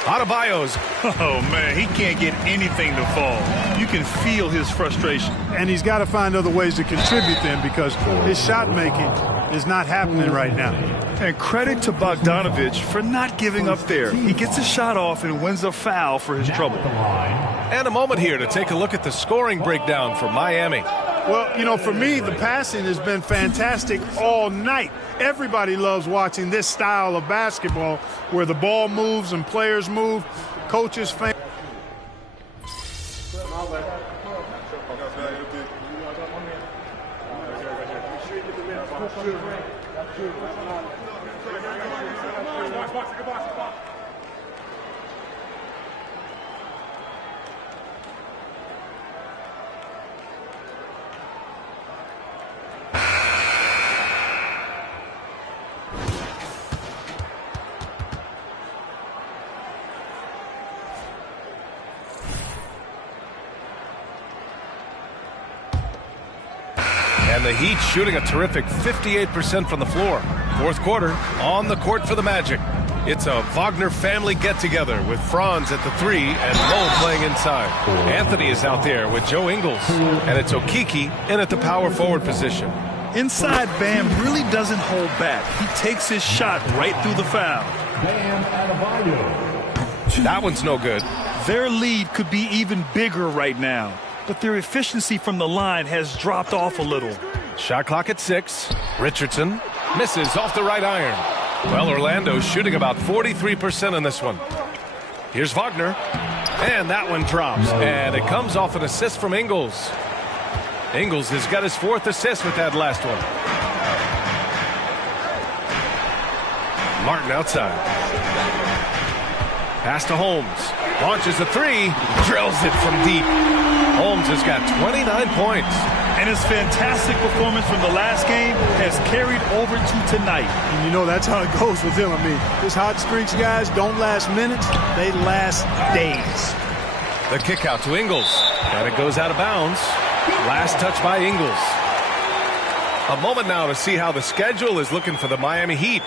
Adebayo's. Oh, man, he can't get anything to fall. You can feel his frustration. And he's got to find other ways to contribute then because his shot making is not happening right now. And credit to Bogdanovich for not giving up there. He gets a shot off and wins a foul for his trouble. And a moment here to take a look at the scoring breakdown for Miami. Well, you know, for me, the passing has been fantastic all night. Everybody loves watching this style of basketball where the ball moves and players move. Coaches, fans. And the Heat shooting a terrific 58% from the floor. Fourth quarter, on the court for the Magic. It's a Wagner family get-together with Franz at the 3 and Mo playing inside. Anthony is out there with Joe Ingles. And it's Okeke in at the power forward position. Inside, Bam really doesn't hold back. He takes his shot right through the foul. Bam Adebayo. That one's no good. Their lead could be even bigger right now, but their efficiency from the line has dropped off a little. Shot clock at 6. Richardson misses off the right iron. Well, Orlando's shooting about 43% on this one. Here's Wagner. And that one drops. And it comes off an assist from Ingles. Ingles has got his 4th assist with that last one. Martin outside. Pass to Holmes. Launches a 3. Drills it from deep. Holmes has got 29 points. And his fantastic performance from the last game has carried over to tonight. And you know, that's how it goes with him. I mean, his hot streaks, guys, don't last minutes. They last days. The kick out to Ingles. And it goes out of bounds. Last touch by Ingles. A moment now to see how the schedule is looking for the Miami Heat.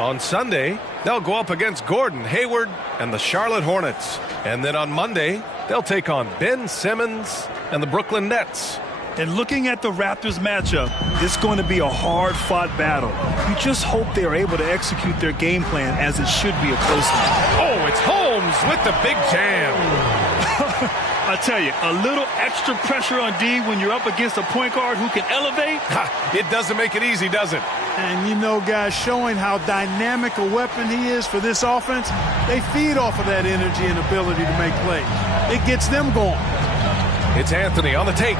On Sunday, they'll go up against Gordon Hayward and the Charlotte Hornets. And then on Monday, they'll take on Ben Simmons and the Brooklyn Nets. And looking at the Raptors matchup, it's going to be a hard-fought battle. You just hope they are able to execute their game plan as it should be a close one. Oh, it's Holmes with the big jam. I tell you, a little extra pressure on D when you're up against a point guard who can elevate. It doesn't make it easy, does it? And you know, guys, showing how dynamic a weapon he is for this offense, they feed off of that energy and ability to make plays. It gets them going. It's Anthony on the take.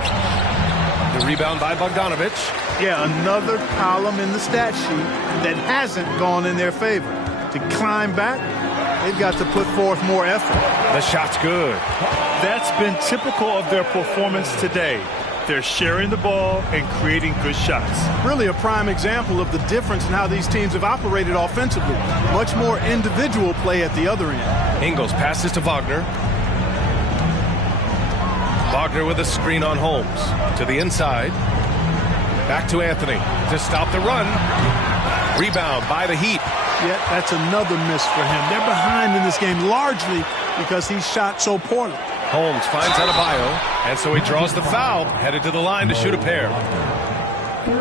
The rebound by Bogdanovich. Yeah, another column in the stat sheet that hasn't gone in their favor. To climb back, they've got to put forth more effort. The shot's good. That's been typical of their performance today. They're sharing the ball and creating good shots. Really a prime example of the difference in how these teams have operated offensively. Much more individual play at the other end. Ingles passes to Wagner. Wagner with a screen on Holmes. To the inside. Back to Anthony to stop the run. Rebound by the Heat. Yet that's another miss for him. They're behind in this game largely because he shot so poorly. Holmes finds Adebayo, and so he draws the foul, headed to the line to shoot a pair.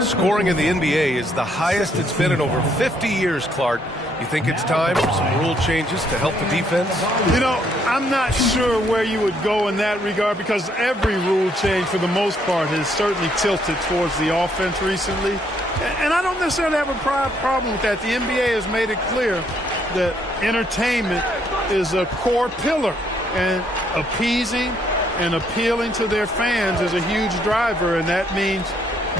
Scoring in the NBA is the highest it's been in over 50 years, Clark. You think it's time for some rule changes to help the defense? You know, I'm not sure where you would go in that regard because every rule change for the most part has certainly tilted towards the offense recently. And I don't necessarily have a problem with that. The NBA has made it clear that entertainment is a core pillar, and appeasing and appealing to their fans is a huge driver, and that means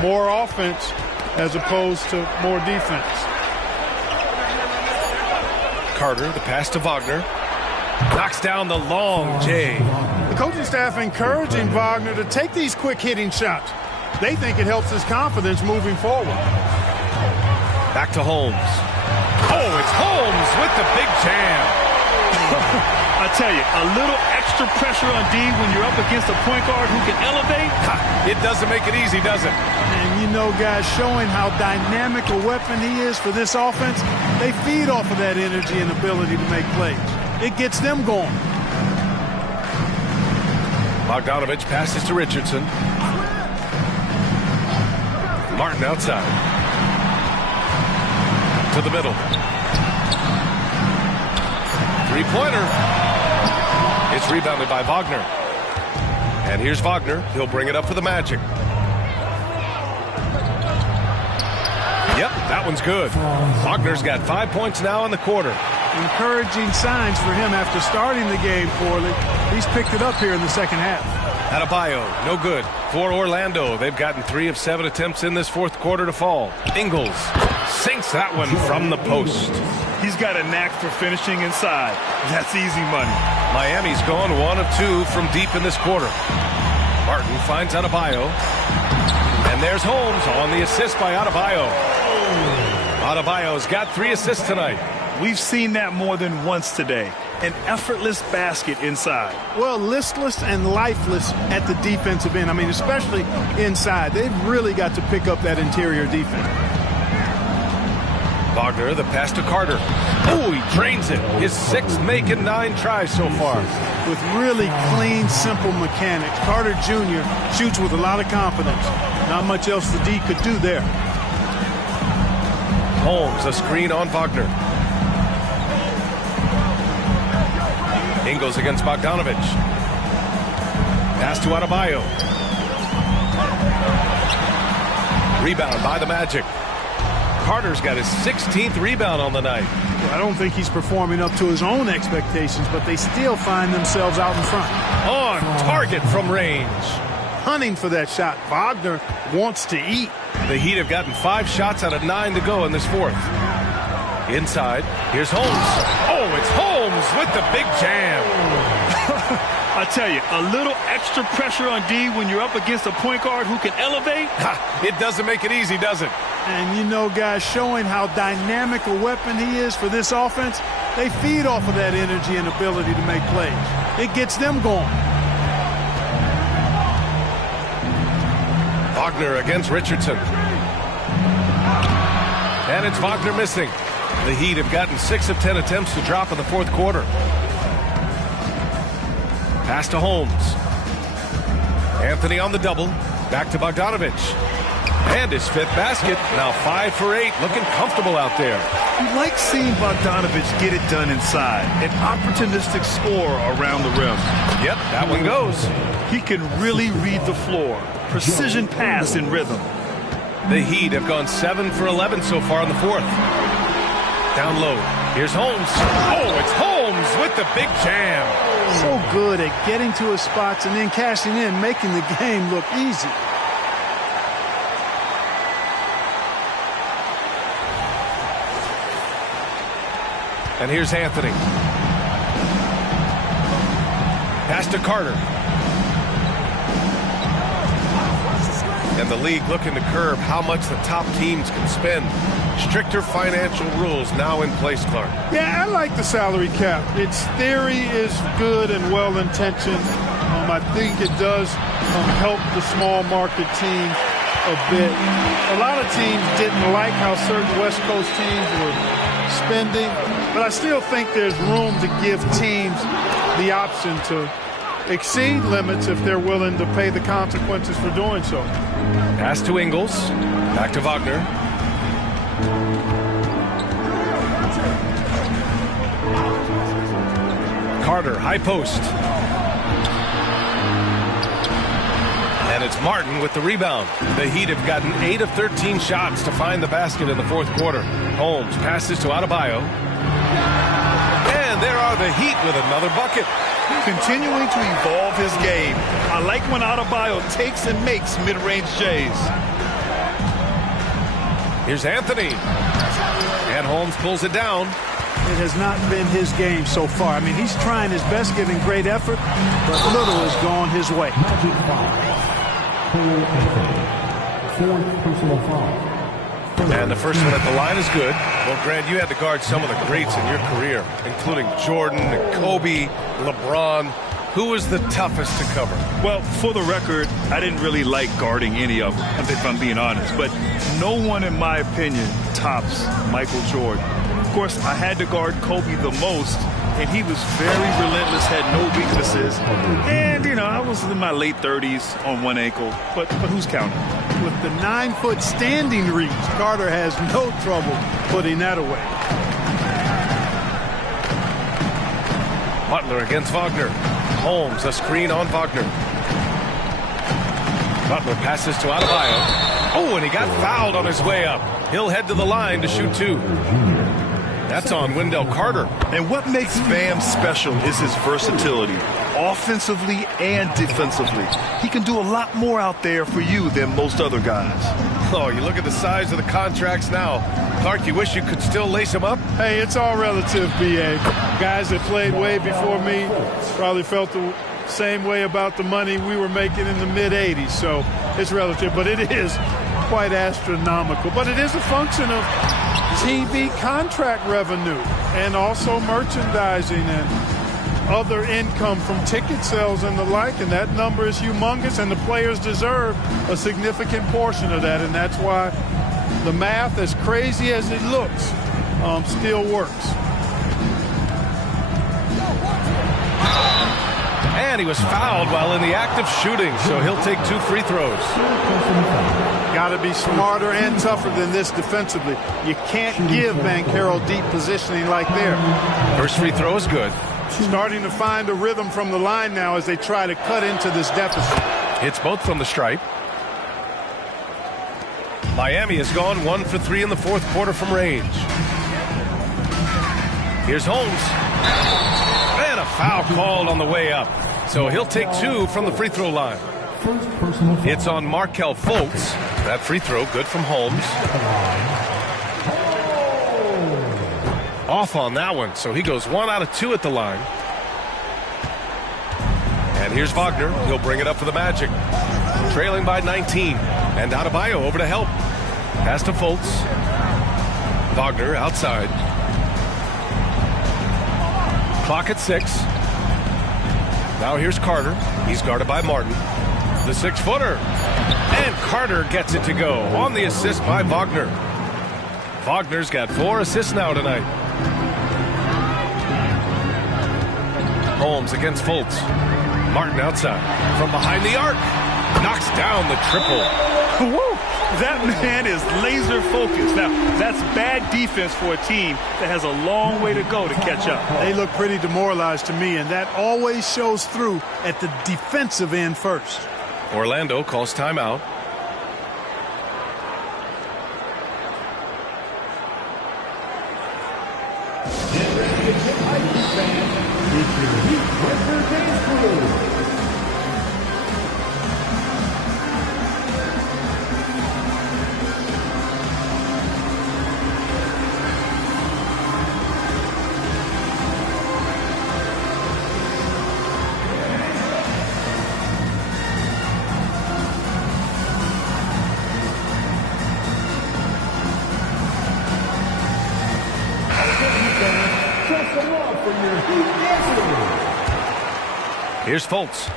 more offense as opposed to more defense. Carter, the pass to Wagner. Knocks down the long J. The coaching staff encouraging Wagner to take these quick-hitting shots. They think it helps his confidence moving forward. Back to Holmes. Oh, it's Holmes with the big jam. I tell you, a little extra pressure on D when you're up against a point guard who can elevate. It doesn't make it easy, does it? And you know, guys, showing how dynamic a weapon he is for this offense, they feed off of that energy and ability to make plays. It gets them going. Bogdanovich passes to Richardson. Martin outside. To the middle. Three-pointer. It's rebounded by Wagner. And here's Wagner. He'll bring it up for the Magic. Yep, that one's good. Wagner's got 5 points now in the quarter. Encouraging signs for him after starting the game poorly. He's picked it up here in the second half. Adebayo, no good. For Orlando, they've gotten 3 of 7 attempts in this fourth quarter to fall. Ingles sinks that one from the post. He's got a knack for finishing inside. That's easy money. Miami's gone 1 of 2 from deep in this quarter. Martin finds Adebayo. And there's Holmes on the assist by Adebayo. Adebayo's got 3 assists tonight. We've seen that more than once today. An effortless basket inside. Well, listless and lifeless at the defensive end. I mean, especially inside. They've really got to pick up that interior defense. Wagner, the pass to Carter. Oh, he drains it. His 6th make in 9 tries so far. With really clean, simple mechanics. Carter Jr. shoots with a lot of confidence. Not much else the D could do there. Holmes, a screen on Wagner. Ingles against Bogdanovich. Pass to Adebayo. Rebound by the Magic. Carter's got his 16th rebound on the night. Well, I don't think he's performing up to his own expectations, but they still find themselves out in front. On target from range. Hunting for that shot. Wagner wants to eat. The Heat have gotten 5 shots out of 9 to go in this fourth. Inside, here's Holmes. Oh, it's Holmes with the big jam. I tell you, a little extra pressure on D when you're up against a point guard who can elevate. It doesn't make it easy, does it? And you know, guys, showing how dynamic a weapon he is for this offense, they feed off of that energy and ability to make plays. It gets them going. Wagner against Richardson. And it's Wagner missing. The Heat have gotten 6 of 10 attempts to drop in the fourth quarter. Pass to Holmes. Anthony on the double. Back to Bogdanovich. And his 5th basket. Now 5 for 8. Looking comfortable out there. You like seeing Bogdanovich get it done inside. An opportunistic score around the rim. Yep, that one goes. He can really read the floor. Precision pass in rhythm. The Heat have gone 7 for 11 so far in the fourth. Down low. Here's Holmes. Oh, it's Holmes with the big jam. So good at getting to his spots and then cashing in, making the game look easy. And here's Anthony. Pass to Carter. And the league looking to curb how much the top teams can spend. Stricter financial rules now in place, Clark. Yeah, I like the salary cap. Its theory is good and well-intentioned. I think it does help the small market teams a bit. A lot of teams didn't like how certain West Coast teams were spending, but I still think there's room to give teams the option to exceed limits if they're willing to pay the consequences for doing so. Pass to Ingles. Back to Wagner. Carter, high post. And it's Martin with the rebound. The Heat have gotten 8 of 13 shots to find the basket in the fourth quarter. Holmes passes to Adebayo. And there are the Heat with another bucket. Continuing to evolve his game. I like when Adebayo takes and makes mid-range J's. Here's Anthony. And Holmes pulls it down. It has not been his game so far. I mean, he's trying his best, giving great effort, but little has gone his way. Magic foul. Cole Anthony. 4th personal foul. And the first one at the line is good. Well, Grant, you had to guard some of the greats in your career, including Jordan, Kobe, LeBron. Who was the toughest to cover? Well, for the record, I didn't really like guarding any of them, if I'm being honest. But no one, in my opinion, tops Michael Jordan. Of course, I had to guard Kobe the most, and he was very relentless, had no weaknesses. And, you know, I was in my late 30s on one ankle, but who's counting? With the 9-foot standing reach, Carter has no trouble putting that away. Butler against Wagner. Holmes, a screen on Wagner. Butler passes to Adebayo. Oh, and he got fouled on his way up. He'll head to the line to shoot 2. That's on Wendell Carter. And what makes Bam special is his versatility, offensively and defensively. He can do a lot more out there for you than most other guys. Oh, you look at the size of the contracts now. Clark, you wish you could still lace them up? Hey, it's all relative, B.A. Guys that played way before me probably felt the same way about the money we were making in the mid-'80s. So it's relative, but it is quite astronomical. But it is a function of TV contract revenue and also merchandising and other income from ticket sales and the like, and that number is humongous, and the players deserve a significant portion of that, and that's why the math, as crazy as it looks, still works. And he was fouled while in the act of shooting, so he'll take 2 free throws. Got to be smarter and tougher than this defensively. You can't give Banchero deep positioning like there. First free throw is good. Starting to find a rhythm from the line now as they try to cut into this deficit. Hits both from the stripe. Miami has gone 1 for 3 in the fourth quarter from range. Here's Holmes. And a foul called on the way up. So he'll take 2 from the free throw line. It's on Markelle Fultz. That free throw good from Holmes. Off on that one, so he goes 1 out of 2 at the line. And here's Wagner. He'll bring it up for the Magic. Trailing by 19. And Adebayo over to help. Pass to Fultz. Wagner outside. Clock at 6. Now here's Carter. He's guarded by Martin. The 6-footer. And Carter gets it to go on the assist by Wagner. Wagner's got 4 assists now tonight. Holmes against Fultz. Martin outside. From behind the arc. Knocks down the triple. Woo! That man is laser focused. Now, that's bad defense for a team that has a long way to go to catch up. They look pretty demoralized to me, and that always shows through at the defensive end first. Orlando calls timeout. Here's Fultz.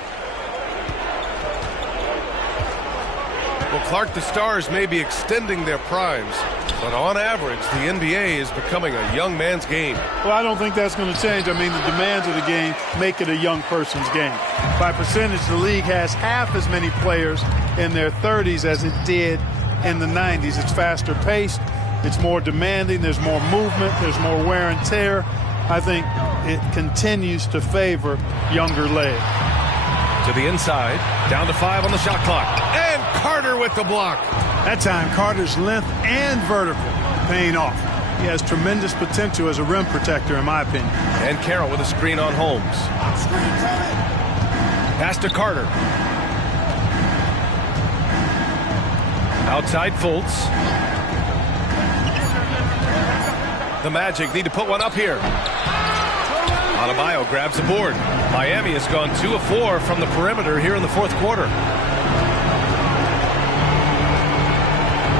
Well, Clark, the Stars may be extending their primes, but on average, the NBA is becoming a young man's game. Well, I don't think that's going to change. I mean, the demands of the game make it a young person's game. By percentage, the league has half as many players in their 30s as it did in the 90s. It's faster paced. It's more demanding. There's more movement. There's more wear and tear. I think it continues to favor younger legs. To the inside, down to 5 on the shot clock. And Carter with the block. That time, Carter's length and vertical paying off. He has tremendous potential as a rim protector, in my opinion. And Carroll with a screen on Holmes. Pass to Carter. Outside Fultz. The Magic need to put one up here. Adebayo grabs the board. Miami has gone 2 of 4 from the perimeter here in the fourth quarter.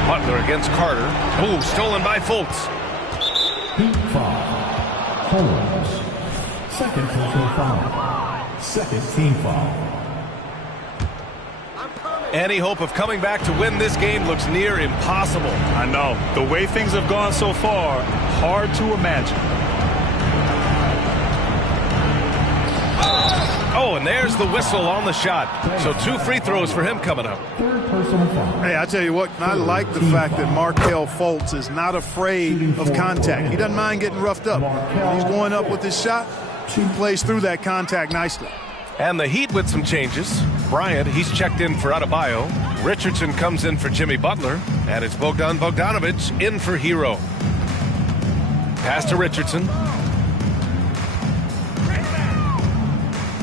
Butler against Carter. Ooh, stolen by Fultz. Heat foul. Holmes. Second personal foul. Second team foul. Any hope of coming back to win this game looks near impossible. I know. The way things have gone so far, hard to imagine. Oh, and there's the whistle on the shot. So 2 free throws for him coming up. Hey, I tell you what, I like the fact that Markelle Fultz is not afraid of contact. He doesn't mind getting roughed up. When he's going up with his shot, he plays through that contact nicely. And the Heat with some changes. Bryant, he's checked in for Adebayo. Richardson comes in for Jimmy Butler. And it's Bogdan Bogdanovic in for Hero. Pass to Richardson.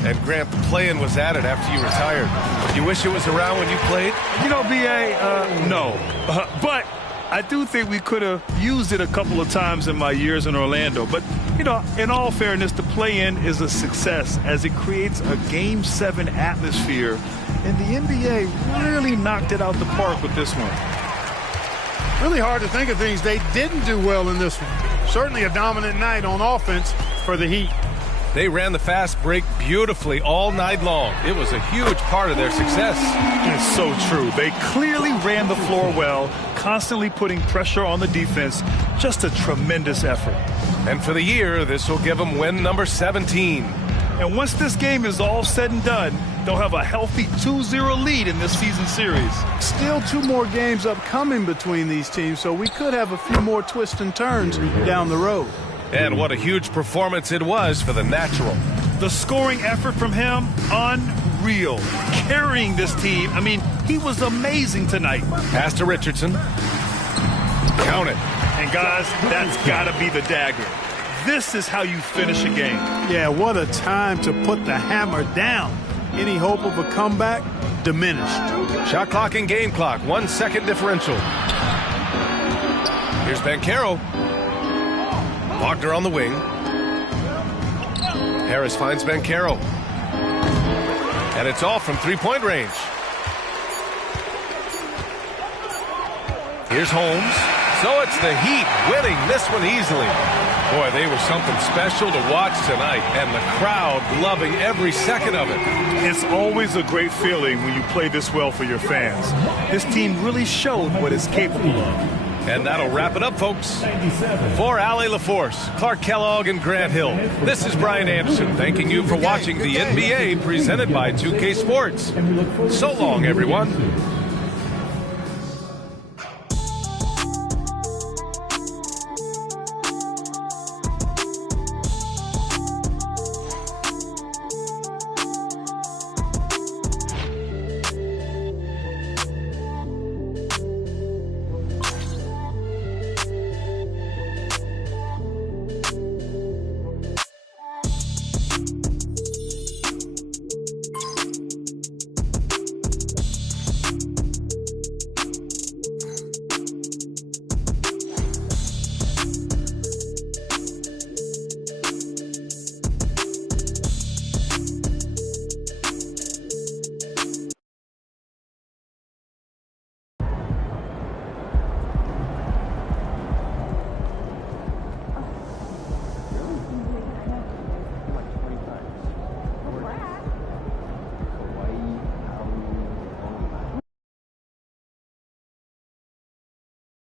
And Grant, the play-in was added after you retired. You wish it was around when you played? You know, B.A., no. But I do think we could have used it a couple of times in my years in Orlando. But, you know, in all fairness, the play-in is a success as it creates a Game 7 atmosphere. And the NBA really knocked it out the park with this one. Really hard to think of things they didn't do well in this one. Certainly a dominant night on offense for the Heat. They ran the fast break beautifully all night long. It was a huge part of their success. It's so true. They clearly ran the floor well, constantly putting pressure on the defense. Just a tremendous effort. And for the year, this will give them win number 17. And once this game is all said and done, they'll have a healthy 2-0 lead in this season series. Still 2 more games upcoming between these teams, so we could have a few more twists and turns down the road. And what a huge performance it was for the natural. The scoring effort from him, unreal. unreal, carrying this team. I mean, he was amazing tonight. Pass to Richardson. Count it. And guys, that's got to be the dagger. This is how you finish a game. Yeah, what a time to put the hammer down. Any hope of a comeback diminished. Shot clock and game clock, 1 second differential. Here's Banchero. Wagner on the wing. Harris finds Banchero. And it's all from three-point range. Here's Holmes. So it's the Heat winning this one easily. Boy, they were something special to watch tonight, and the crowd loving every second of it. It's always a great feeling when you play this well for your fans. This team really showed what it's capable of. And that'll wrap it up, folks. For Allie LaForce, Clark Kellogg, and Grant Hill, this is Brian Anderson thanking you for watching the NBA presented by 2K Sports. So long, everyone.